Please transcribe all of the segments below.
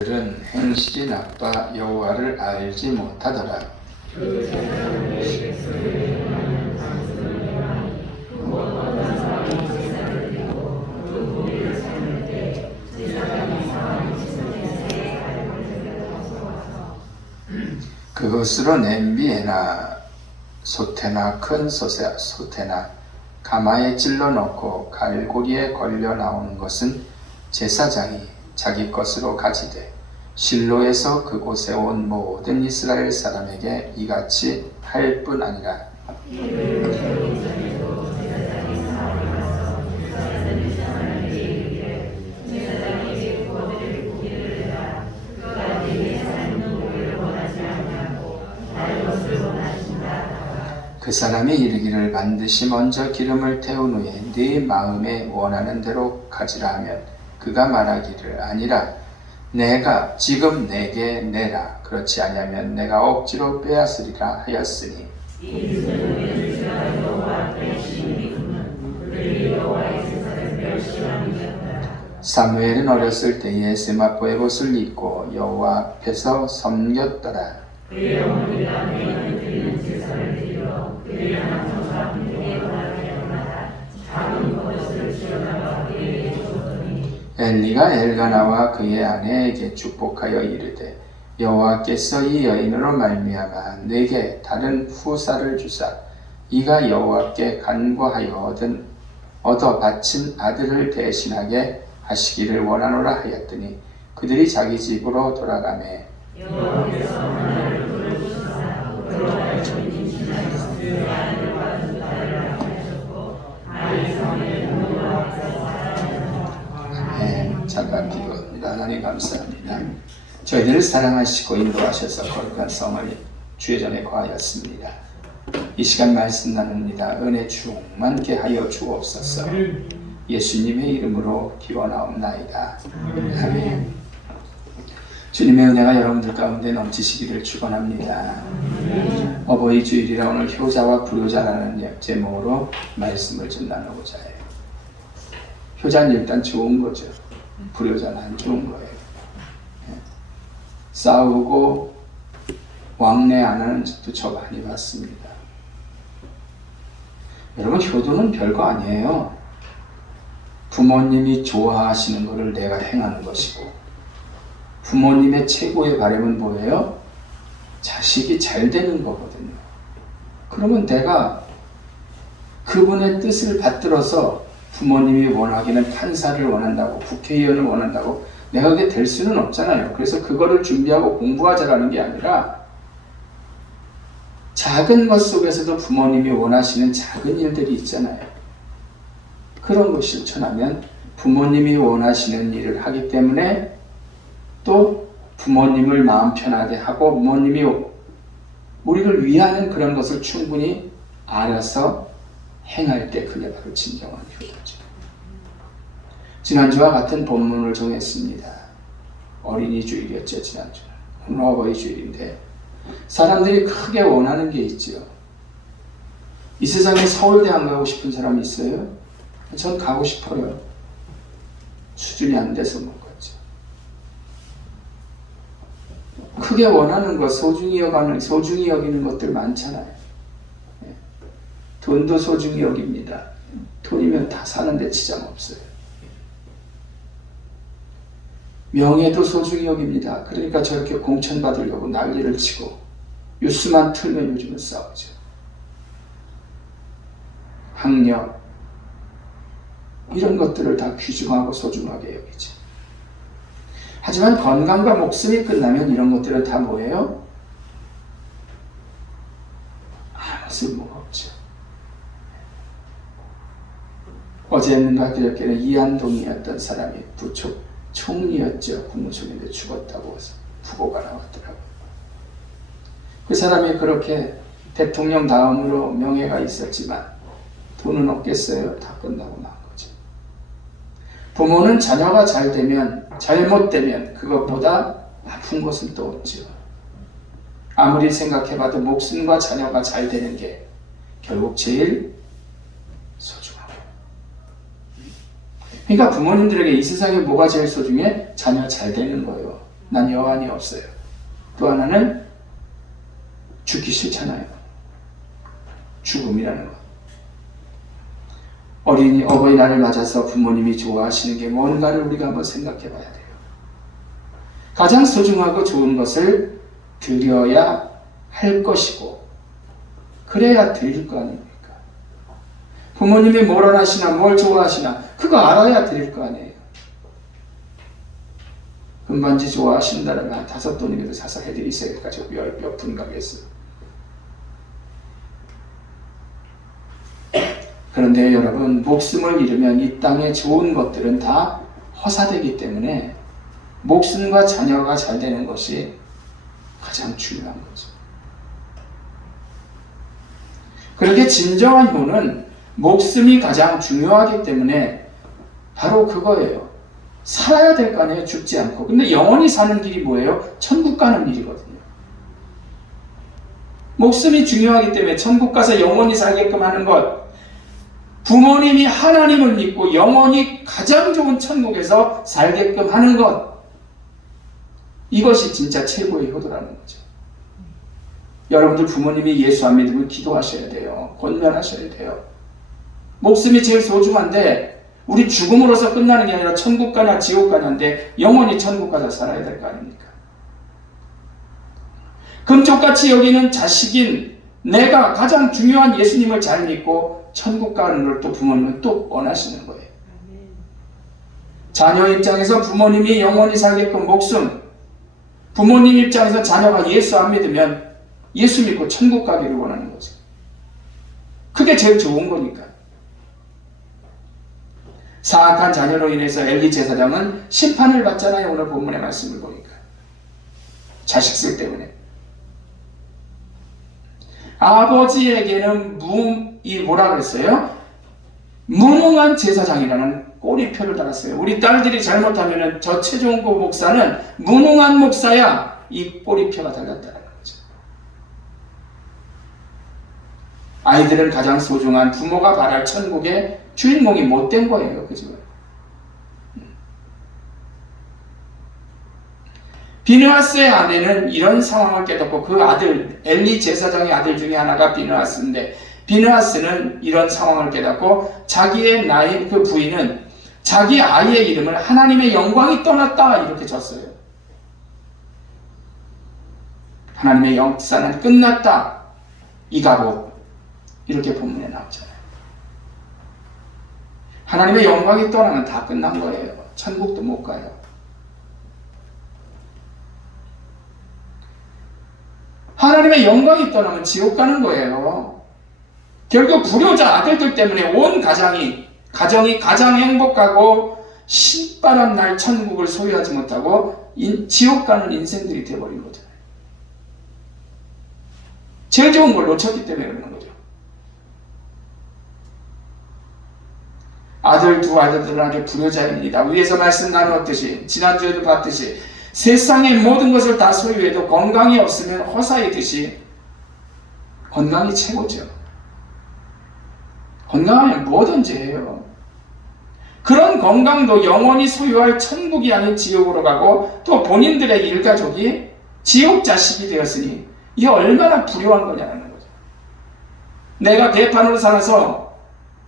그들은 행실이 나빠 여호와를 알지 못하더라. 그것으로 냄비에나 솥에나 큰 솥에나 가마에 찔러 넣고 갈고리에 걸려 나오는 것은 제사장이 자기 것으로 가지되 실로에서 그곳에 온 모든 이스라엘 사람에게 이같이 할 뿐 아니라 그 사람이 이르기를 반드시 먼저 기름을 태운 후에 네 마음에 원하는 대로 가지라 하면 그가 말하기를 아니라 내가 지금 내게 내라 그렇지 아니하면 내가 억지로 빼앗으리라 하였으니 사무엘은 어렸을 때에 세마포의 옷을 입고 여호와 앞에서 섬겼더라. 그의 어머니가 매년 드리는 제사를 드리러 그의 남편과 함께 바라게 하마다 작은 것을 지어다가 그에게 줬더니 엘리가 엘가나와 그의 아내에게 축복하여 이르되 여호와께서 이 여인으로 말미암아 내게 다른 후사를 주사 이가 여호와께 간구하여 얻어 바친 아들을 대신하게 하시기를 원하노라 하였더니 그들이 자기 집으로 돌아가매 여호와께서 하나를 부르시사 그러하여 임신하여 그 아들을 받은 딸을 낳으셨고 아이 성에 여호와 앞에서 아멘. 잠깐 기도합니다. 하나님 감사합니다. 저희들을 사랑하시고 인도하셔서 거룩한 성을 주의 전에 거하였습니다. 이 시간 말씀 나눕니다. 은혜 충만케 하여 주옵소서. 예수님의 이름으로 기원하옵나이다. 아멘. 주님의 은혜가 여러분들 가운데 넘치시기를 축원합니다. 어버이 주일이라 오늘 효자와 불효자라는 제목으로 말씀을 좀 나누고자 해요. 효자는 일단 좋은 거죠. 불효자는 안 좋은 거예요. 싸우고 왕래 안 하는 적도 저 많이 봤습니다. 여러분 효도는 별거 아니에요. 부모님이 좋아하시는 것을 내가 행하는 것이고 부모님의 최고의 바람은 뭐예요? 자식이 잘 되는 거거든요. 그러면 내가 그분의 뜻을 받들어서 부모님이 원하기는 판사를 원한다고 국회의원을 원한다고 내가 그게 될 수는 없잖아요. 그래서 그거를 준비하고 공부하자라는 게 아니라 작은 것 속에서도 부모님이 원하시는 작은 일들이 있잖아요. 그런 거 실천하면 부모님이 원하시는 일을 하기 때문에 또 부모님을 마음 편하게 하고 부모님이 우리를 위하는 그런 것을 충분히 알아서 행할 때 그게 바로 진정한 효도죠. 지난주와 같은 본문을 정했습니다. 어린이 주일이었죠. 지난주는. 오늘 어버이 주일인데 사람들이 크게 원하는 게 있죠. 이 세상에 서울대 안 가고 싶은 사람이 있어요? 전 가고 싶어요. 수준이 안 돼서 못 갔죠. 크게 원하는 것, 소중히 여기는 것들 많잖아요. 돈도 소중히 여깁니다. 돈이면 다 사는데 지장 없어요. 명예도 소중히 여깁니다. 그러니까 저렇게 공천받으려고 난리를 치고 뉴스만 틀면 요즘은 싸우죠. 학력 이런 것들을 다 귀중하고 소중하게 여기죠. 하지만 건강과 목숨이 끝나면 이런 것들은 다 뭐예요? 아무 쓸모가 없죠. 어제는가 그저께는 이한동이었던 사람이 부촉 총리였죠. 국무총리인데 죽었다고 해서 부고가 나왔더라고요. 그 사람이 그렇게 대통령 다음으로 명예가 있었지만 돈은 없겠어요. 다 끝나고 난 거죠. 부모는 자녀가 잘 되면 잘못되면 그것보다 아픈 것은 또 없죠. 아무리 생각해봐도 목숨과 자녀가 잘 되는 게 결국 제일 소중하고. 그러니까 부모님들에게 이 세상에 뭐가 제일 소중해? 자녀 잘 되는 거예요. 난 여한이 없어요. 또 하나는 죽기 싫잖아요. 죽음이라는 것. 어버이날을 맞아서 부모님이 좋아하시는 게 뭔가를 우리가 한번 생각해 봐야 돼요. 가장 소중하고 좋은 것을 드려야 할 것이고, 그래야 드릴 거 아닙니까? 부모님이 뭘 원하시나, 뭘 좋아하시나, 그거 알아야 드릴 거 아니에요. 금반지 좋아하신다면 한 5돈이라도 사서 해드리세요. 가지고 몇 푼 가겠어요. 그런데 여러분, 목숨을 잃으면 이 땅의 좋은 것들은 다 허사되기 때문에 목숨과 자녀가 잘 되는 것이 가장 중요한 거죠. 그렇게 진정한 효는 목숨이 가장 중요하기 때문에 바로 그거예요. 살아야 될 거 아니에요. 죽지 않고. 근데 영원히 사는 길이 뭐예요? 천국 가는 길이거든요. 목숨이 중요하기 때문에 천국 가서 영원히 살게끔 하는 것, 부모님이 하나님을 믿고 영원히 가장 좋은 천국에서 살게끔 하는 것, 이것이 진짜 최고의 효도라는 거죠. 여러분들 부모님이 예수 안 믿으면 기도하셔야 돼요. 권면하셔야 돼요. 목숨이 제일 소중한데 우리 죽음으로서 끝나는 게 아니라 천국 가냐 지옥 가냐인데 영원히 천국 가서 살아야 될 거 아닙니까? 금쪽같이 여기는 자식인 내가 가장 중요한 예수님을 잘 믿고 천국 가는 걸 또 부모님은 또 원하시는 거예요. 자녀 입장에서 부모님이 영원히 살게끔 목숨, 부모님 입장에서 자녀가 예수 안 믿으면 예수 믿고 천국 가기를 원하는 거죠. 그게 제일 좋은 거니까. 사악한 자녀로 인해서 엘리 제사장은 심판을 받잖아요. 오늘 본문의 말씀을 보니까. 자식들 때문에. 아버지에게는 뭐라 그랬어요? 무능한 제사장이라는 꼬리표를 달았어요. 우리 딸들이 잘못하면 저 최종고 목사는 무능한 목사야, 이 꼬리표가 달렸다는 거죠. 아이들은 가장 소중한 부모가 바랄 천국의 주인공이 못된 거예요. 그죠? 비느하스의 아내는 이런 상황을 깨닫고, 그 아들, 엘리 제사장의 아들 중에 하나가 비느하스인데, 비느하스는 이런 상황을 깨닫고 자기의 나이, 그 부인은 자기 아이의 이름을 하나님의 영광이 떠났다 이렇게 졌어요. 하나님의 역사는 끝났다. 이가봇. 이렇게 본문에 나오잖아요. 하나님의 영광이 떠나면 다 끝난 거예요. 천국도 못 가요. 하나님의 영광이 떠나면 지옥 가는 거예요. 결국 불효자 아들들 때문에 온 가정이 가장 행복하고 신바람 날 천국을 소유하지 못하고 지옥 가는 인생들이 되어버린 거잖아요. 제일 좋은 걸 놓쳤기 때문에 그러는 거죠. 두 아들들에게 불효자입니다. 위에서 말씀 나누었듯이, 지난주에도 봤듯이, 세상의 모든 것을 다 소유해도 건강이 없으면 허사이듯이 건강이 최고죠. 건강하면 뭐든지 해요. 그런 건강도 영원히 소유할 천국이 아닌 지옥으로 가고, 또 본인들의 일가족이 지옥 자식이 되었으니 이게 얼마나 불효한 거냐는 거죠. 내가 대판으로 살아서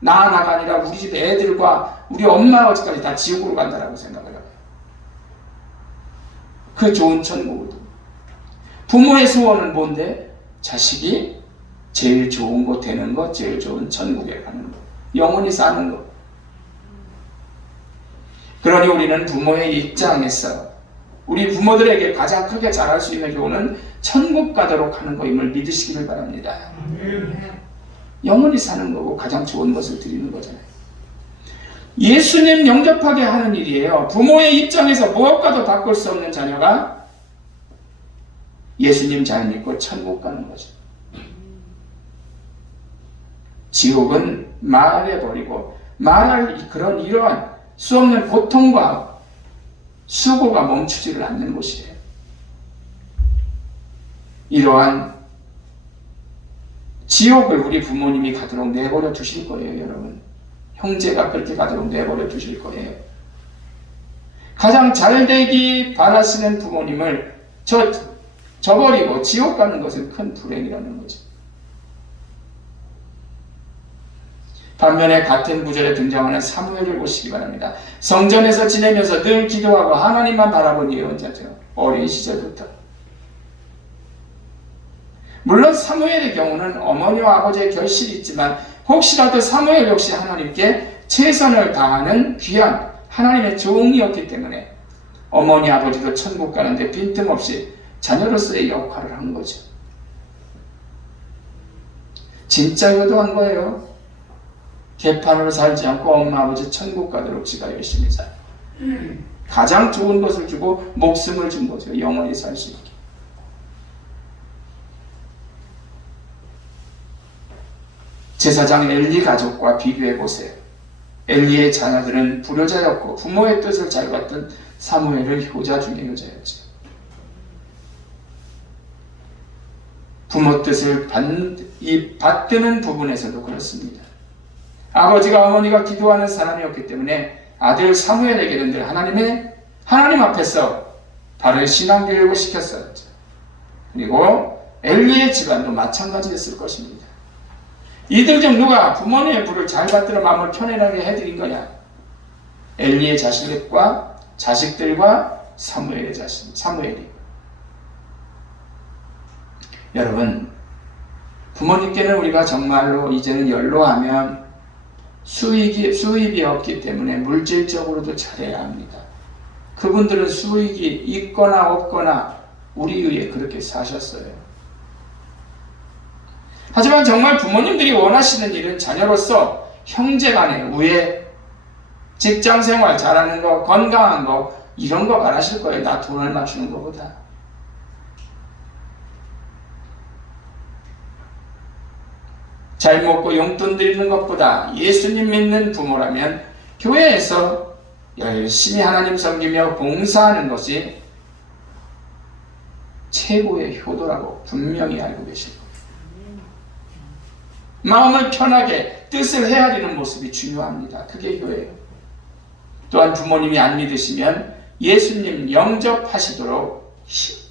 나 하나가 아니라 우리 집 애들과 우리 엄마 아버지까지 다 지옥으로 간다라고 생각을 해요. 그 좋은 천국을. 부모의 소원은 뭔데? 자식이 제일 좋은 거 되는 거, 제일 좋은 천국에 가는 거, 영원히 사는 거. 그러니 우리는 부모의 입장에서 우리 부모들에게 가장 크게 잘할 수 있는 교훈은 천국 가도록 하는 거임을 믿으시기를 바랍니다. 영원히 사는 거고 가장 좋은 것을 드리는 거잖아요. 예수님 영접하게 하는 일이에요. 부모의 입장에서 무엇과도 바꿀 수 없는 자녀가 예수님 잘 믿고 천국 가는 거죠. 지옥은 말해버리고 말할 그런 이러한 수 없는 고통과 수고가 멈추지를 않는 곳이에요. 이러한 지옥을 우리 부모님이 가도록 내버려 두실 거예요, 여러분. 형제가 그렇게 가도록 내버려 두실 거예요. 가장 잘되기 바라시는 부모님을 저버리고 지옥 가는 것은 큰 불행이라는 거죠. 반면에 같은 구절에 등장하는 사무엘을 보시기 바랍니다. 성전에서 지내면서 늘 기도하고 하나님만 바라본 예언자죠. 어린 시절부터. 물론 사무엘의 경우는 어머니와 아버지의 결실이 있지만 혹시라도 사무엘 역시 하나님께 최선을 다하는 귀한 하나님의 종이었기 때문에 어머니 아버지도 천국 가는데 빈틈없이 자녀로서의 역할을 한 거죠. 진짜 효도한 거예요. 개판으로 살지 않고 엄마 아버지 천국 가도록 지가 열심히 살아요. 가장 좋은 것을 주고 목숨을 준 거죠. 영원히 살 수 있게. 제사장 엘리 가족과 비교해 보세요. 엘리의 자녀들은 불효자였고 부모의 뜻을 잘 받던 사무엘은 효자 중의 효자였죠. 부모 뜻을 받드는 부분에서도 그렇습니다. 아버지가 어머니가 기도하는 사람이었기 때문에 아들 사무엘에게는 늘 하나님 앞에서 바른 신앙 교육을 시켰었죠. 그리고 엘리의 집안도 마찬가지였을 것입니다. 이들 중 누가 부모님의 불을 잘 받들어 마음을 편안하게 해드린 거냐? 엘리의 자식들과 사무엘이. 여러분, 부모님께는 우리가 정말로 이제는 연로하면 수입이 없기 때문에 물질적으로도 잘해야 합니다. 그분들은 수익이 있거나 없거나 우리 위해 그렇게 사셨어요. 하지만 정말 부모님들이 원하시는 일은 자녀로서 형제간의 우애, 직장생활 잘하는 거, 건강한 거 이런 거 바라실 거예요. 나 돈 얼마 주는 것보다. 잘 먹고 용돈 드리는 것보다 예수님 믿는 부모라면 교회에서 열심히 하나님 섬기며 봉사하는 것이 최고의 효도라고 분명히 알고 계십니다. 마음을 편하게 뜻을 헤아리는 모습이 중요합니다. 그게 교회예요. 또한 부모님이 안 믿으시면 예수님 영접하시도록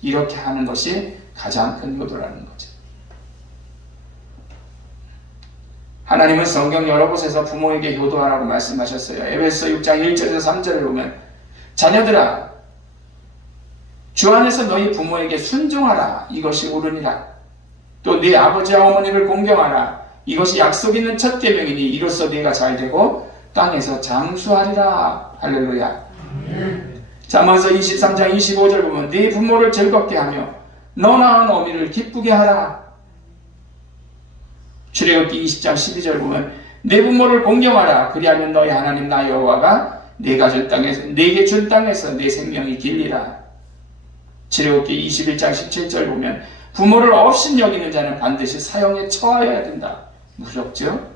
이렇게 하는 것이 가장 큰 효도라는 거죠. 하나님은 성경 여러 곳에서 부모에게 효도하라고 말씀하셨어요. 에베소 6장 1절에서 3절을 보면 자녀들아 주 안에서 너희 부모에게 순종하라. 이것이 옳으니라. 또 네 아버지와 어머니를 공경하라. 이것이 약속 있는 첫 계명이니 이로써 네가 잘되고 땅에서 장수하리라. 할렐루야. 잠언서 23장 25절 보면 네 부모를 즐겁게 하며 너 낳은 어미를 기쁘게 하라. 출애굽기 20장 12절 보면 내 부모를 공경하라. 그리하면 너희 하나님 나 여호와가 네게 준 땅에서 내 생명이 길리라. 출애굽기 21장 17절 보면 부모를 업신여기는 자는 반드시 사형에 처하여야 된다. 무섭죠?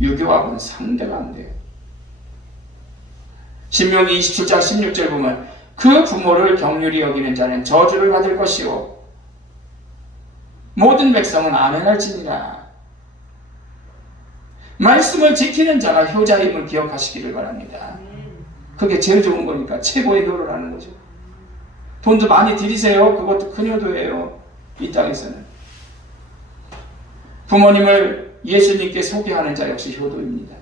유교하고는 상대가 안 돼요. 신명기 27장 16절 보면 그 부모를 긍휼히 여기는 자는 저주를 받을 것이요 모든 백성은 아멘할지니라. 말씀을 지키는 자가 효자임을 기억하시기를 바랍니다. 그게 제일 좋은 거니까 최고의 효를 하는 거죠. 돈도 많이 들이세요. 그것도 큰 효도예요. 이 땅에서는. 부모님을 예수님께 소개하는 자 역시 효도입니다.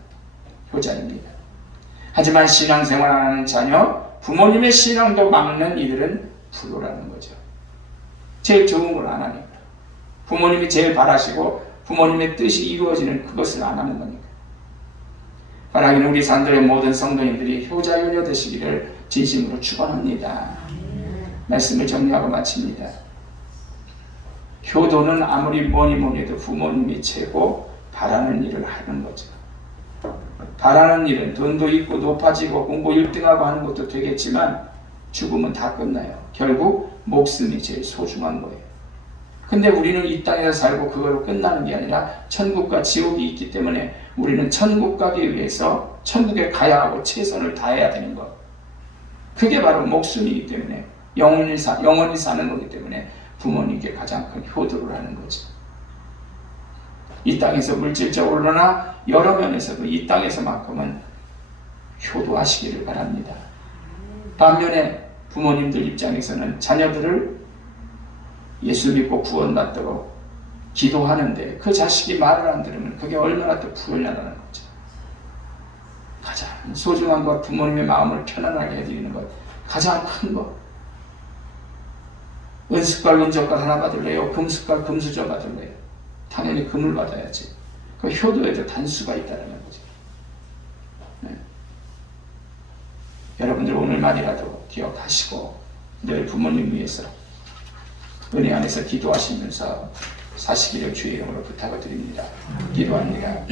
효자입니다. 하지만 신앙생활 안 하는 자녀, 부모님의 신앙도 막는 이들은 불효라는 거죠. 제일 좋은 걸 안 하니까. 부모님이 제일 바라시고 부모님의 뜻이 이루어지는 그것을 안 하는 거니까. 바라기는 우리 산도의 모든 성도님들이 효자효녀 되시기를 진심으로 축원합니다. 말씀을 정리하고 마칩니다. 효도는 아무리 뭐니 해도 부모님이 최고 바라는 일을 하는 거죠. 바라는 일은 돈도 있고 높아지고 공부 1등하고 하는 것도 되겠지만 죽으면 다 끝나요. 결국 목숨이 제일 소중한 거예요. 근데 우리는 이 땅에서 살고 그걸로 끝나는 게 아니라 천국과 지옥이 있기 때문에 우리는 천국 가기 위해서 천국에 가야 하고 최선을 다해야 되는 것. 그게 바로 목숨이기 때문에 영원히 사는 거기 때문에 부모님께 가장 큰 효도를 하는 거죠. 이 땅에서 물질적으로나 여러 면에서도 이 땅에서만큼은 효도하시기를 바랍니다. 반면에 부모님들 입장에서는 자녀들을 예수 믿고 구원받도록 기도하는데 그 자식이 말을 안 들으면 그게 얼마나 또 불안하다는 거죠. 가장 소중한 것, 부모님의 마음을 편안하게 해드리는 것, 가장 큰 것. 은숟갈 은젓갈 하나 받을래요? 금숟갈 금수저 받을래요? 당연히 금을 받아야지. 그 효도에도 단수가 있다는 거죠. 네. 여러분들 오늘만이라도 기억하시고 늘 부모님 위해서 은혜 안에서 기도하시면서 사시기를 주의 이름으로 부탁을 드립니다. 기도합니다.